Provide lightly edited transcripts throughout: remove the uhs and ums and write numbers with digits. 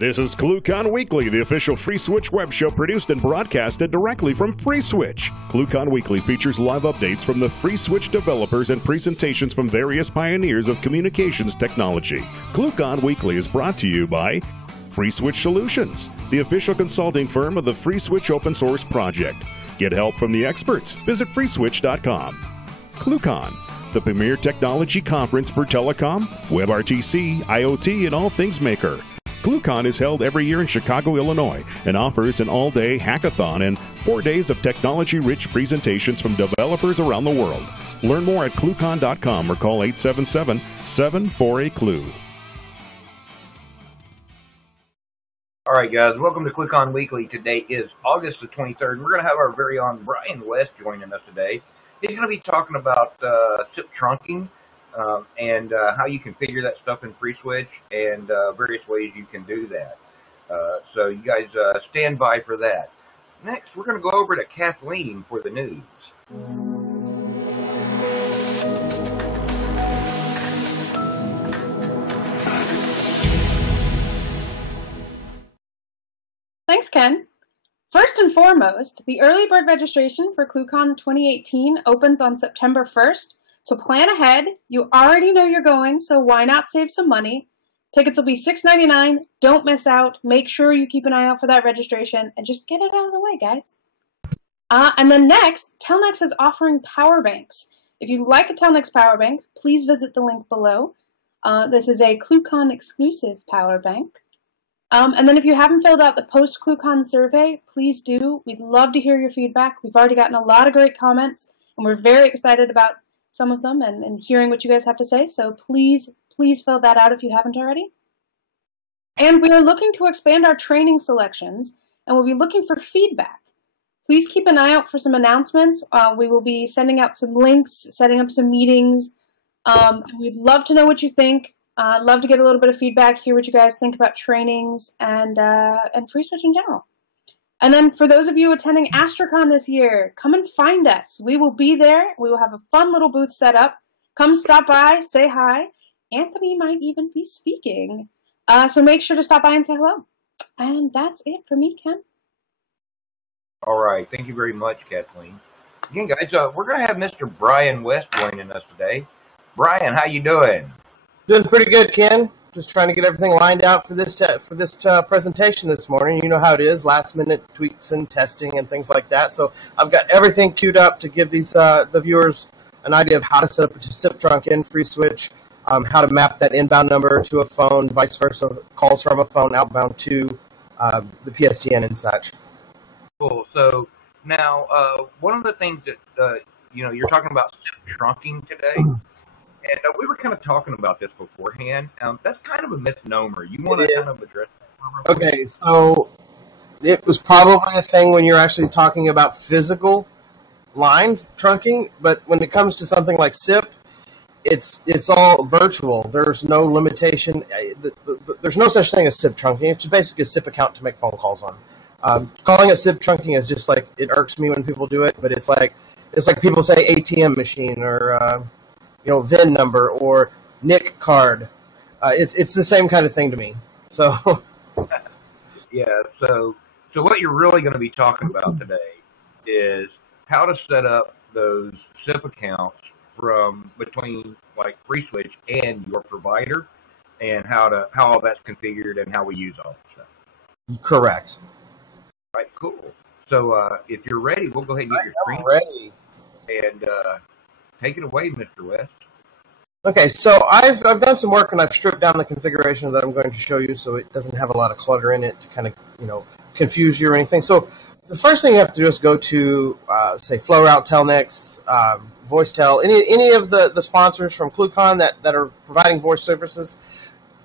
This is ClueCon Weekly, the official FreeSWITCH web show produced and broadcasted directly from FreeSWITCH. ClueCon Weekly features live updates from the FreeSWITCH developers and presentations from various pioneers of communications technology. ClueCon Weekly is brought to you by FreeSWITCH Solutions, the official consulting firm of the FreeSWITCH open source project. Get help from the experts. Visit freeswitch.com. ClueCon, the premier technology conference for telecom, WebRTC, IoT, and all things maker. ClueCon is held every year in Chicago, Illinois, and offers an all-day hackathon and 4 days of technology-rich presentations from developers around the world. Learn more at ClueCon.com or call 877-748-CLUE. All right, guys, welcome to ClueCon Weekly. Today is August the 23rd. We're going to have our very own Brian West joining us today. He's going to be talking about SIP trunking and how you configure that stuff in FreeSWITCH and various ways you can do that. So you guys stand by for that. Next, we're going to go over to Kathleen for the news. Thanks, Ken. First and foremost, the early bird registration for ClueCon 2018 opens on September 1st, so plan ahead. You already know you're going, so why not save some money? Tickets will be $6.99. Don't miss out. Make sure you keep an eye out for that registration, and just get it out of the way, guys. And then next, Telnex is offering power banks. If you like a Telnex power bank, please visit the link below. This is a ClueCon exclusive power bank. And then if you haven't filled out the post-ClueCon survey, please do. We'd love to hear your feedback. We've already gotten a lot of great comments, and we're very excited about some of them and hearing what you guys have to say. So please fill that out if you haven't already. And we are looking to expand our training selections, and we'll be looking for feedback. Please keep an eye out for some announcements. We will be sending out some links, setting up some meetings. We'd love to know what you think. I'd love to get a little bit of feedback, hear what you guys think about trainings and FreeSWITCH in general. And then for those of you attending AstroCon this year, come and find us. We will be there. We will have a fun little booth set up. Come stop by, say hi. Anthony might even be speaking. So make sure to stop by and say hello. And that's it for me, Ken. All right. Thank you very much, Kathleen. Again, guys, we're going to have Mr. Brian West joining us today. Brian, how you doing? Doing pretty good, Ken. Just trying to get everything lined out for this presentation this morning. You know how it is, last-minute tweaks and testing and things like that. So I've got everything queued up to give these the viewers an idea of how to set up a SIP trunk in FreeSWITCH, how to map that inbound number to a phone, vice versa, calls from a phone outbound to the PSTN and such. Cool. So now, one of the things that you're talking about SIP trunking today. And we were kind of talking about this beforehand. That's kind of a misnomer. You want to kind of address that? Okay, so it was probably a thing when you're actually talking about physical lines trunking, but when it comes to something like SIP, it's all virtual. There's no limitation. There's no such thing as SIP trunking. It's basically a SIP account to make phone calls on. Calling it SIP trunking is just like, it irks me when people do it, but it's like people say ATM machine or VIN number or NIC card. It's the same kind of thing to me. So, yeah. So what you're really going to be talking about today is how to set up those SIP accounts from between like FreeSWITCH and your provider, and how all that's configured and how we use all that stuff. Correct. All right. Cool. So if you're ready, we'll go ahead and get your screen ready. And take it away, Mr. West. Okay, so I've done some work and I've stripped down the configuration that I'm going to show you, so it doesn't have a lot of clutter in it to kind of confuse you or anything. So the first thing you have to do is go to say FlowRoute, Telnex, VoiceTel, any of the sponsors from ClueCon that are providing voice services.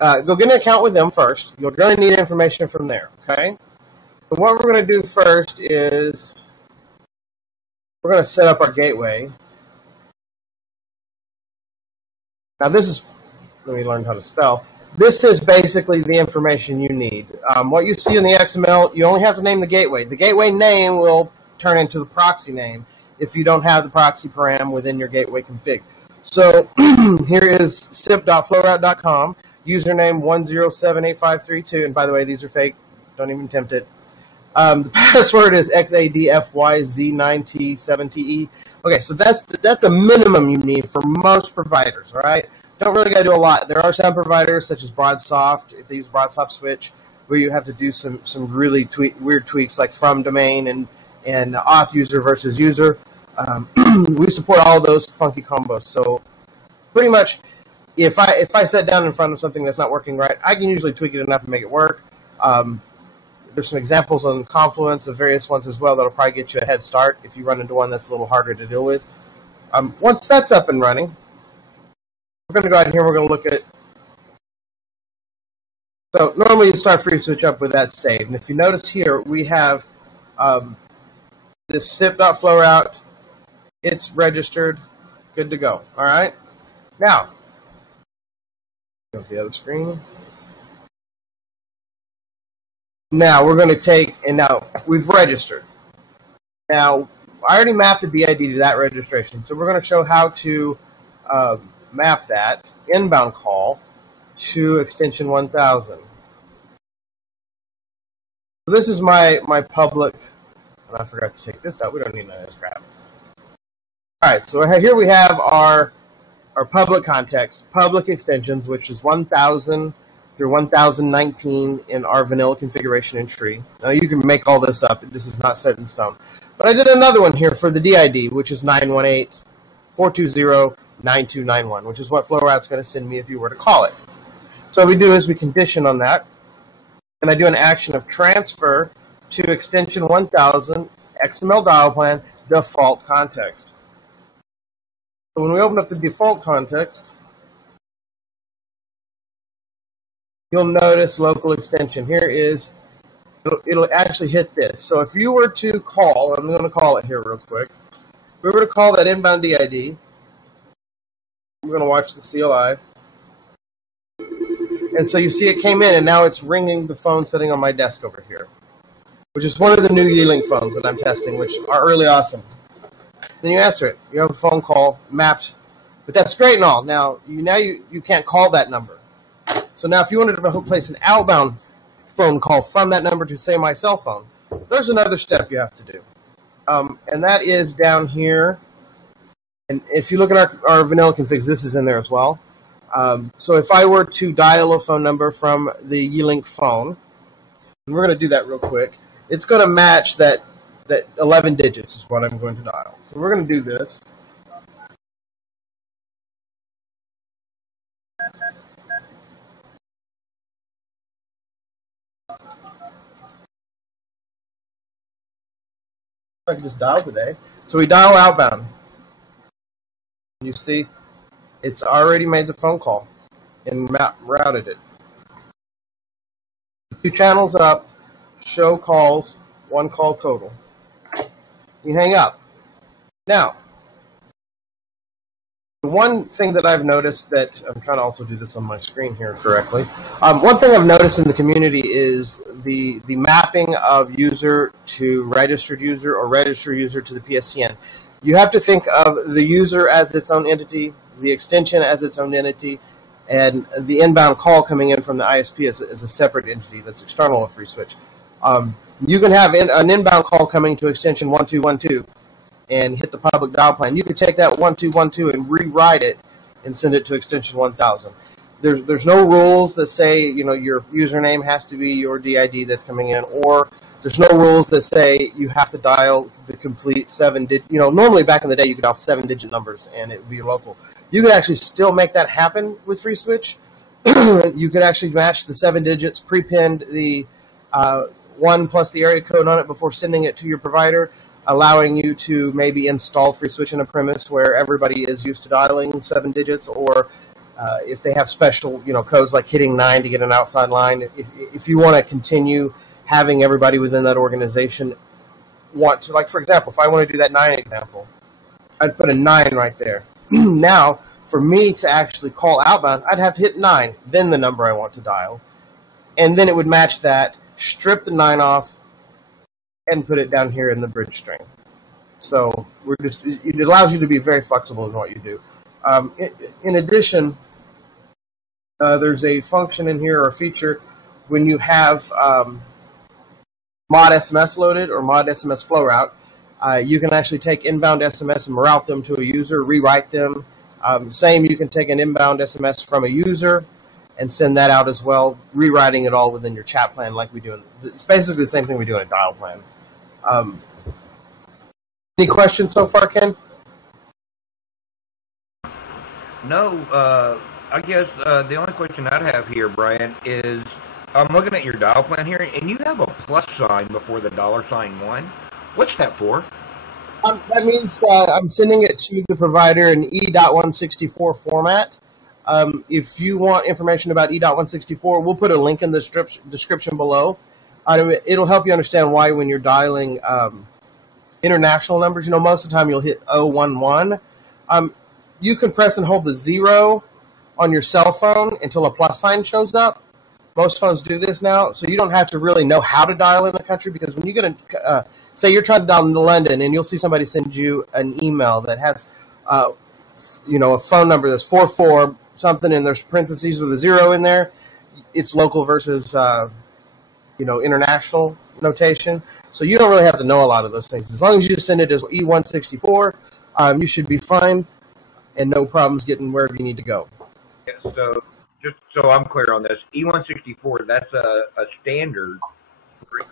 Go get an account with them first. You're going to need information from there. Okay. So what we're going to do first is we're going to set up our gateway. Now this is, let me learn how to spell. This is basically the information you need. What you see in the XML, you only have to name the gateway. The gateway name will turn into the proxy name if you don't have the proxy param within your gateway config. So here is sip.flowroute.com. username 1078532, and by the way, these are fake. Don't even attempt it. The password is XADFYZ9T7TE. Okay, so that's the minimum you need for most providers, all right? Don't really got to do a lot. There are some providers, such as BroadSoft, if they use BroadSoft Switch, where you have to do some really weird tweaks, like from domain and auth user versus user. We support all those funky combos. So pretty much, if I sit down in front of something that's not working right, I can usually tweak it enough to make it work. There's some examples on Confluence of various ones as well that'll probably get you a head start if you run into one that's a little harder to deal with. Once that's up and running, we're going to go out here and we're going to look at. So normally you start FreeSWITCH up with that saved. And if you notice here, we have this SIP.flow route. It's registered, good to go. All right. Now, go to the other screen. Now we're going to take, and now we've registered. Now, I already mapped the DID to that registration, so we're going to show how to map that inbound call to extension 1000. So this is my public, and I forgot to take this out. We don't need none of this crap. All right, so here we have our public context, public extensions, which is 1000 through 1019 in our vanilla configuration in tree. Now you can make all this up. This is not set in stone. But I did another one here for the DID, which is 918-420-9291, which is what FlowRoute's going to send me if you were to call it. So what we do is we condition on that, and I do an action of transfer to extension 1000 XML dial plan default context. So when we open up the default context, you'll notice local extension. Here is, it'll actually hit this. So if you were to call, I'm going to call it here real quick. If we were to call that inbound DID, we're going to watch the CLI. And so you see it came in, and now it's ringing the phone sitting on my desk over here, which is one of the new Yeeling phones that I'm testing, which are really awesome. Then you answer it. You have a phone call mapped, but that's great and all. Now you can't call that number. So now if you wanted to place an outbound phone call from that number to, say, my cell phone, there's another step you have to do. And that is down here. And if you look at our vanilla configs, this is in there as well. So if I were to dial a phone number from the Yeeling phone, and we're going to do that real quick, it's going to match that 11 digits is what I'm going to dial. So we're going to do this. I can just dial today. So we dial outbound. You see, it's already made the phone call and routed it. 2 channels up, show calls, 1 call total. You hang up. Now, the one thing that I've noticed that, I'm trying to also do this on my screen here correctly. One thing I've noticed in the community is the mapping of user to registered user or registered user to the PSTN. You have to think of the user as its own entity, the extension as its own entity, and the inbound call coming in from the ISP as a separate entity that's external to FreeSWITCH. You can have an inbound call coming to extension 1212 and hit the public dial plan. You could take that 1212 and rewrite it and send it to extension 1000. There's no rules that say, you know, your username has to be your DID that's coming in, or there's no rules that say you have to dial the complete 7-digit. You know, normally back in the day you could dial 7-digit numbers and it would be local. You could actually still make that happen with FreeSWITCH. You could actually match the 7 digits, prepend the 1 plus the area code on it before sending it to your provider, allowing you to maybe install FreeSWITCH in a premise where everybody is used to dialing 7 digits, or if they have special, you know, codes like hitting 9 to get an outside line. If you want to continue having everybody within that organization want to, like, for example, if I want to do that 9 example, I'd put a 9 right there. Now, for me to actually call outbound, I'd have to hit 9, then the number I want to dial, and then it would match that, strip the 9 off, and put it down here in the bridge string. So it allows you to be very flexible in what you do. In addition, there's a function in here or a feature when you have mod SMS loaded or mod SMS flow route. You can actually take inbound SMS and route them to a user, rewrite them. Same, you can take an inbound SMS from a user and send that out as well, rewriting it all within your chat plan like we do. It's basically the same thing we do in a dial plan. Any questions so far, Ken? No, I guess the only question I'd have here, Brian, is I'm looking at your dial plan here, and you have a plus sign before the $1. What's that for? That means I'm sending it to the provider in E.164 format. If you want information about E.164, we'll put a link in the description below. It'll help you understand why when you're dialing international numbers, most of the time you'll hit 011. You can press and hold the 0 on your cell phone until a plus sign shows up. Most phones do this now, so you don't have to really know how to dial in the country, because when you get say you're trying to dial into London and you'll see somebody send you an email that has, a phone number that's 44 something and there's parentheses with a 0 in there, it's local versus, international notation. So you don't really have to know a lot of those things. As long as you send it as E164, you should be fine and no problems getting wherever you need to go. Yeah, so just so I'm clear on this, E164, that's a standard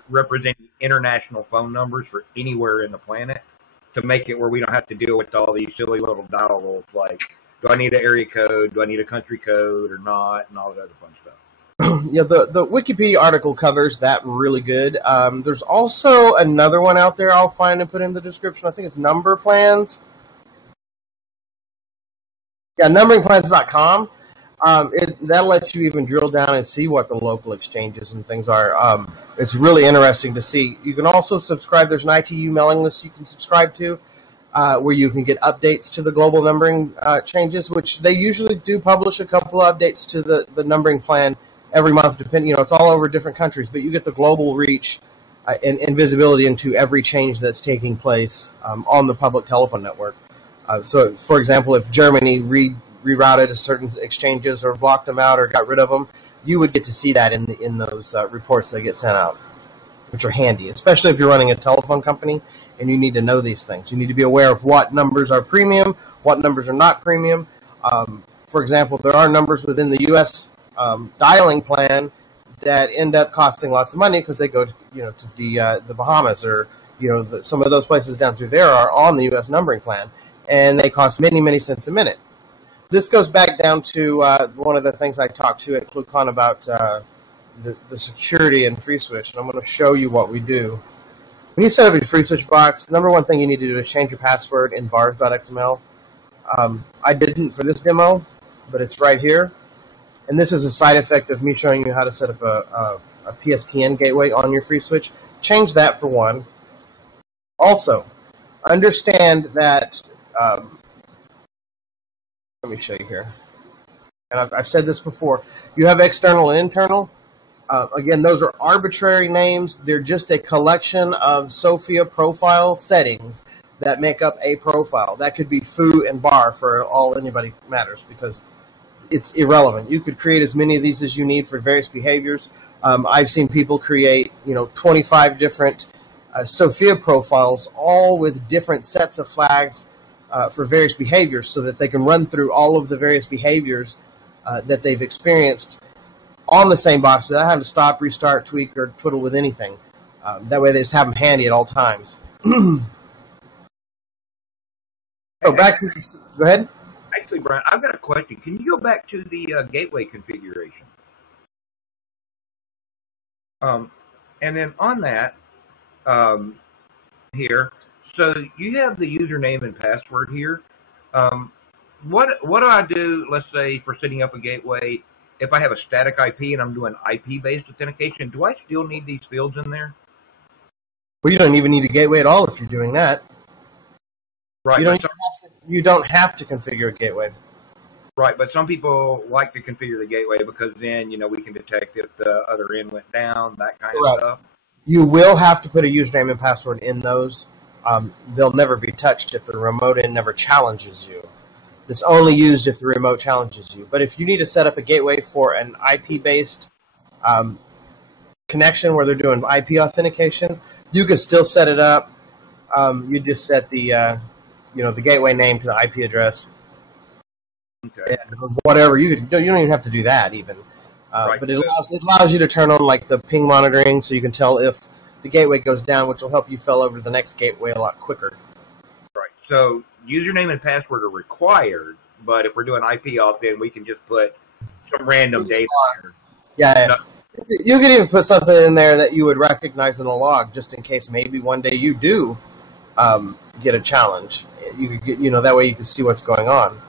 representing international phone numbers for anywhere in the planet, to make it where we don't have to deal with all these silly little dial rules like, do I need an area code, do I need a country code or not, and all that other fun stuff. Yeah, the Wikipedia article covers that really good. There's also another one out there I'll find and put in the description. I think it's Number Plans. Yeah, numberingplans.com. That'll let you even drill down and see what the local exchanges and things are. It's really interesting to see. You can also subscribe. There's an ITU mailing list you can subscribe to where you can get updates to the global numbering changes, which they usually do publish a couple of updates to the numbering plan every month. Depending, it's all over different countries, but you get the global reach and visibility into every change that's taking place on the public telephone network. So, for example, if Germany rerouted a certain exchanges or blocked them out or got rid of them, you would get to see that in those reports that get sent out, which are handy, especially if you're running a telephone company and you need to know these things. You need to be aware of what numbers are premium, what numbers are not premium. For example, there are numbers within the U.S. Dialing plan that end up costing lots of money because they go to the Bahamas or some of those places down through there are on the U.S. numbering plan, and they cost many, many cents a minute. This goes back down to one of the things I talked to at ClueCon about the security in FreeSWITCH, and I'm going to show you what we do. When you set up your FreeSWITCH box, the number one thing you need to do is change your password in vars.xml. I didn't for this demo, but it's right here. And this is a side effect of me showing you how to set up a PSTN gateway on your FreeSWITCH. Change that for one. Also, understand that... let me show you here. And I've said this before. You have external and internal. Again, those are arbitrary names. They're just a collection of SOFIA profile settings that make up a profile. That could be foo and bar for all anybody matters because it's irrelevant. You could create as many of these as you need for various behaviors. I've seen people create 25 different SOFIA profiles, all with different sets of flags for various behaviors so that they can run through all of the various behaviors that they've experienced on the same box without having to stop, restart, tweak, or twiddle with anything. That way they just have them handy at all times. So back to this. Go ahead. Actually, Brian, I've got a question. Can you go back to the gateway configuration? And then on that, here, so you have the username and password here. What do I do, let's say, for setting up a gateway, if I have a static IP and I'm doing IP-based authentication? Do I still need these fields in there? Well, you don't even need a gateway at all if you're doing that. Right. You don't have to configure a gateway. Right, but some people like to configure the gateway because then, we can detect if the other end went down, that kind of stuff. You will have to put a username and password in those. They'll never be touched if the remote end never challenges you. that's only used if the remote challenges you. But if you need to set up a gateway for an IP-based connection where they're doing IP authentication, you can still set it up. You just set the the gateway name to the IP address. Okay. And whatever you don't even have to do that even. Right. But it allows you to turn on like the ping monitoring, so you can tell if the gateway goes down, which will help you fail over to the next gateway a lot quicker. Right. So username and password are required, but if we're doing IP auth, then we can just put some random data. Yeah. No. You could even put something in there that you would recognize in a log, just in case maybe one day you do get a challenge. You could get, that way you can see what's going on.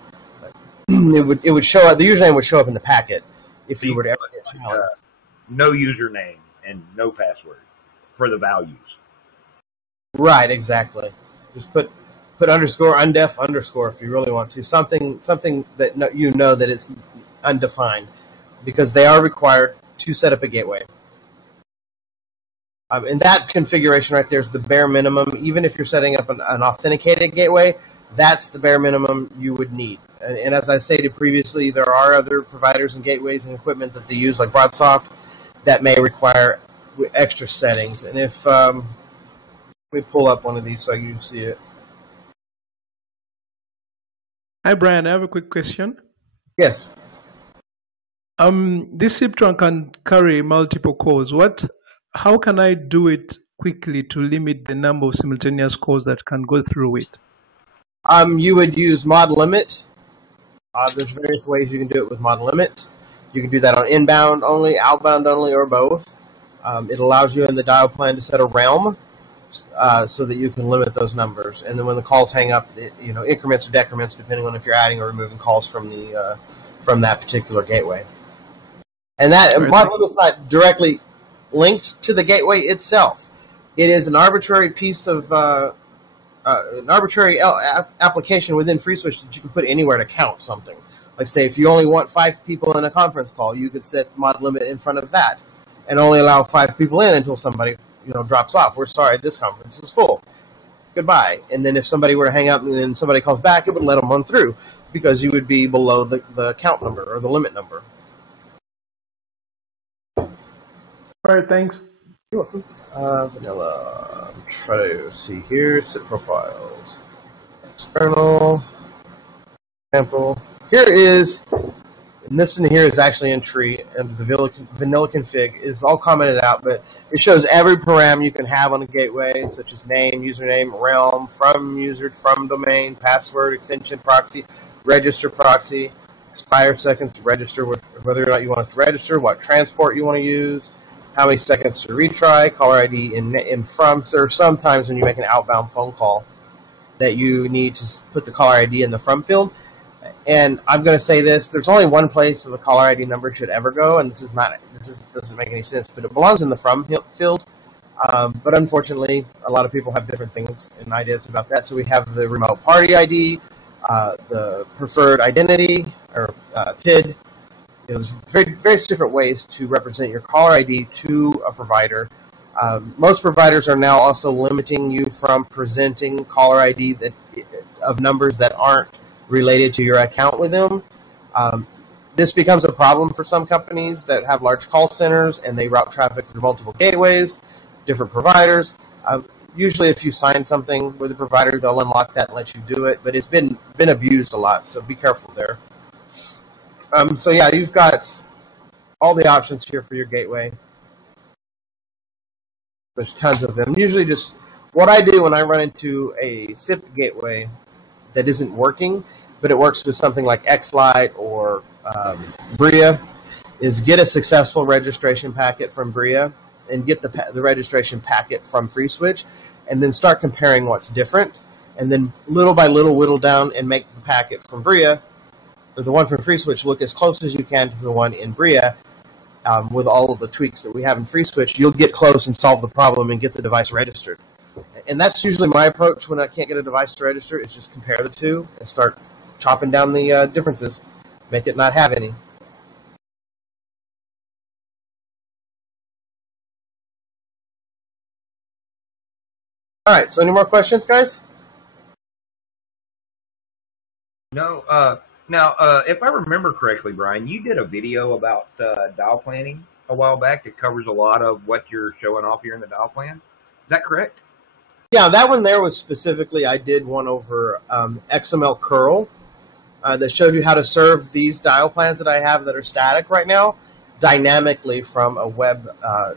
It would show up. The username would show up in the packet if you were to ever get challenged. No username and no password for the values. Right, exactly. Just put underscore undef underscore if you really want to. Something that that it's undefined, because they are required to set up a gateway. And that configuration right there is the bare minimum. Even if you're setting up an authenticated gateway, that's the bare minimum you would need. And as I stated previously, there are other providers and gateways and equipment that they use, like Broadsoft, that may require extra settings. And if let me pull up one of these so you can see it. Hi, Brian. I have a quick question. Yes. This SIP trunk can carry multiple calls. How can I do it quickly to limit the number of simultaneous calls that can go through it? You would use mod limit. There's various ways you can do it with mod limit. You can do that on inbound only, outbound only, or both. It allows you in the dial plan to set a realm so that you can limit those numbers. And then when the calls hang up, increments or decrements depending on if you're adding or removing calls from that particular gateway. And that mod limit's not directly linked to the gateway itself. It is an arbitrary piece of an arbitrary application within FreeSWITCH that you can put anywhere to count something. Like, say, if you only want 5 people in a conference call, you could set mod limit in front of that and only allow 5 people in until somebody drops off. We're sorry, this conference is full. Goodbye. And then if somebody were to hang up and then somebody calls back, it would let them on through because you would be below the count number or the limit number. All right, thanks. You're welcome. Vanilla. Try to see here. SIP profiles. External. Sample. Here is, and this in here is actually in tree, and the vanilla config is all commented out, but it shows every param you can have on a gateway, such as name, username, realm, from user, from domain, password, extension, proxy, register proxy, expire seconds to register, whether or not you want it to register, what transport you want to use, how many seconds to retry, caller ID in from. There are sometimes when you make an outbound phone call that you need to put the caller ID in the from field. And I'm going to say this: there's only one place that the caller ID number should ever go, and this doesn't make any sense, but it belongs in the from field. But unfortunately, a lot of people have different things and ideas about that. So we have the remote party ID, the preferred identity, or PID. There's various different ways to represent your caller ID to a provider. Most providers are now also limiting you from presenting caller ID of numbers that aren't related to your account with them. This becomes a problem for some companies that have large call centers and they route traffic through multiple gateways, different providers. Usually if you sign something with a provider, they'll unlock that and let you do it, but it's been abused a lot, so be careful there. So yeah, you've got all the options here for your gateway. There's tons of them. Usually just what I do when I run into a SIP gateway that isn't working, but it works with something like XLite or Bria, is get a successful registration packet from Bria and get the registration packet from FreeSWITCH, and then start comparing what's different, and then little by little whittle down and make the packet from Bria, or the one from FreeSWITCH, look as close as you can to the one in Bria. With all of the tweaks that we have in FreeSWITCH, you'll get close and solve the problem and get the device registered. And that's usually my approach when I can't get a device to register, is just compare the two and start chopping down the differences, make it not have any. All right, so any more questions, guys? No. Now, if I remember correctly, Brian, you did a video about dial planning a while back that covers a lot of what you're showing off here in the dial plan. Is that correct? Yeah, that one there was specifically, I did one over XML curl that showed you how to serve these dial plans that I have that are static right now dynamically from a web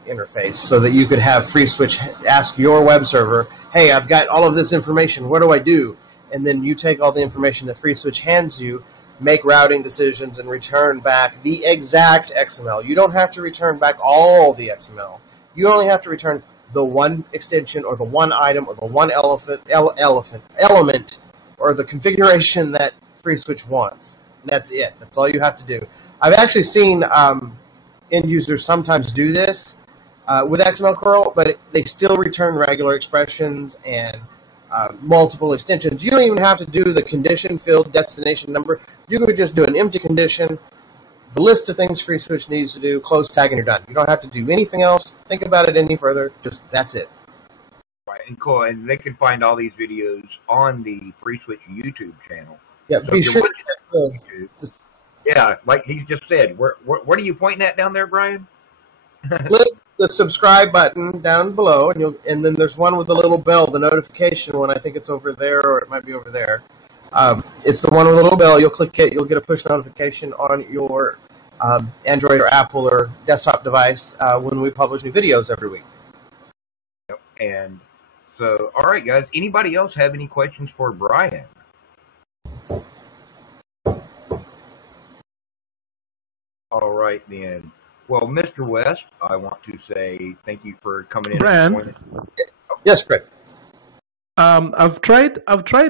interface, so that you could have FreeSWITCH ask your web server, hey, I've got all of this information, what do I do? And then you take all the information that FreeSWITCH hands you, make routing decisions, and return back the exact XML. You don't have to return back all the XML. You only have to return the one extension or the one item or the one element or the configuration that FreeSWITCH wants. And that's it. That's all you have to do. I've actually seen end users sometimes do this with XML curl, but they still return regular expressions and multiple extensions. You don't even have to do the condition field destination number. You could just do an empty condition, the list of things FreeSWITCH needs to do, close tag, and you're done. You don't have to do anything else. Think about it any further. Just that's it. Right, and cool. And they can find all these videos on the FreeSWITCH YouTube channel. Yeah, so be sure. Yeah, like he just said. What are you pointing at down there, Brian? Click the subscribe button down below, and then there's one with a little bell, the notification one. I think it's over there, or it might be over there. It's the one with a little bell. You'll click it. You'll get a push notification on your Android or Apple or desktop device when we publish new videos every week. Yep. And so, all right, guys. Anybody else have any questions for Brian? All right, then. Well, Mr. West, I want to say thank you for coming in. Brian? Yes, Fred. I've tried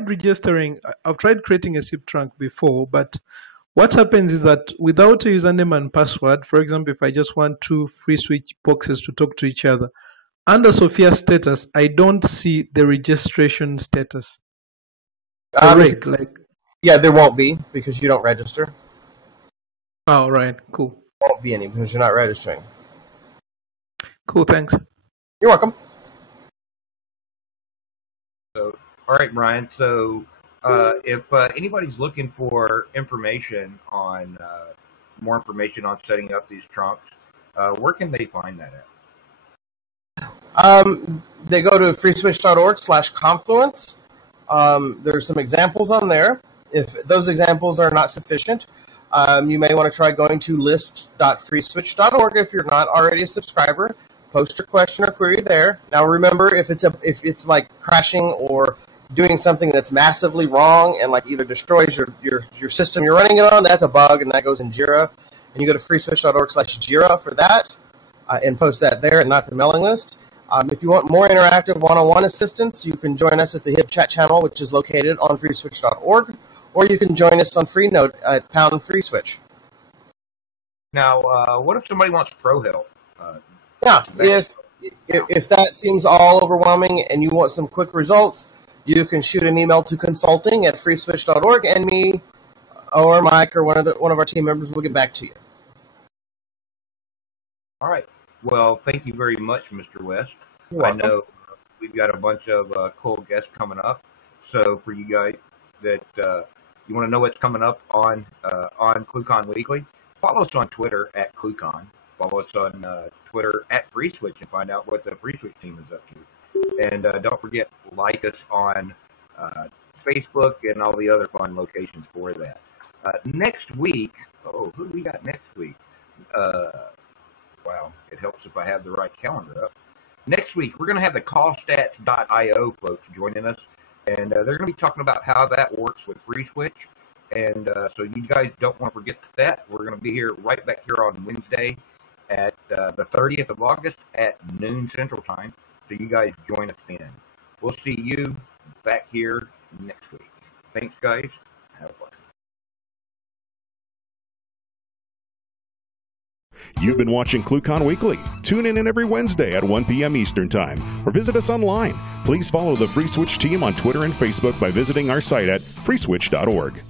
registering. I've tried creating a SIP trunk before, but what happens is that without a username and password, for example, if I just want two FreeSWITCH boxes to talk to each other, under Sophia status, I don't see the registration status. Yeah, there won't be because you don't register. Oh, right. Cool. There won't be any because you're not registering. Cool. Thanks. You're welcome. So, all right, Brian. So, if anybody's looking for information on more information on setting up these trunks, where can they find that at? They go to freeswitch.org/confluence. There's some examples on there. If those examples are not sufficient, you may want to try going to list.freeswitch.org if you're not already a subscriber. Post your question or query there. Now remember, if it's like crashing or doing something that's massively wrong and like either destroys your system you're running it on, that's a bug and that goes in Jira. And you go to freeswitch.org/Jira for that and post that there and not the mailing list. If you want more interactive one-on-one assistance, you can join us at the HIB chat channel, which is located on freeswitch.org, or you can join us on Freenode at #FreeSWITCH. Now, what if somebody wants pro help? Yeah, if that seems all overwhelming and you want some quick results, you can shoot an email to consulting@freeswitch.org, and me or Mike or one of our team members will get back to you. All right. Well, thank you very much, Mr. West. You're welcome. I know we've got a bunch of cool guests coming up. So for you guys that you want to know what's coming up on ClueCon Weekly, follow us on Twitter at ClueCon. Follow us on Twitter at FreeSWITCH and find out what the FreeSWITCH team is up to. And don't forget, like us on Facebook and all the other fun locations for that. Next week, who do we got next week? Wow, it helps if I have the right calendar up. Next week, we're going to have the callstats.io folks joining us, and they're going to be talking about how that works with FreeSWITCH. And so you guys don't want to forget that. We're going to be here right back here on Wednesday at the 30th of August at noon Central Time. So you guys join us then. We'll see you back here next week. Thanks, guys. Have fun. You've been watching ClueCon Weekly. Tune in every Wednesday at 1 p.m. Eastern Time, or visit us online. Please follow the FreeSWITCH team on Twitter and Facebook by visiting our site at freeswitch.org.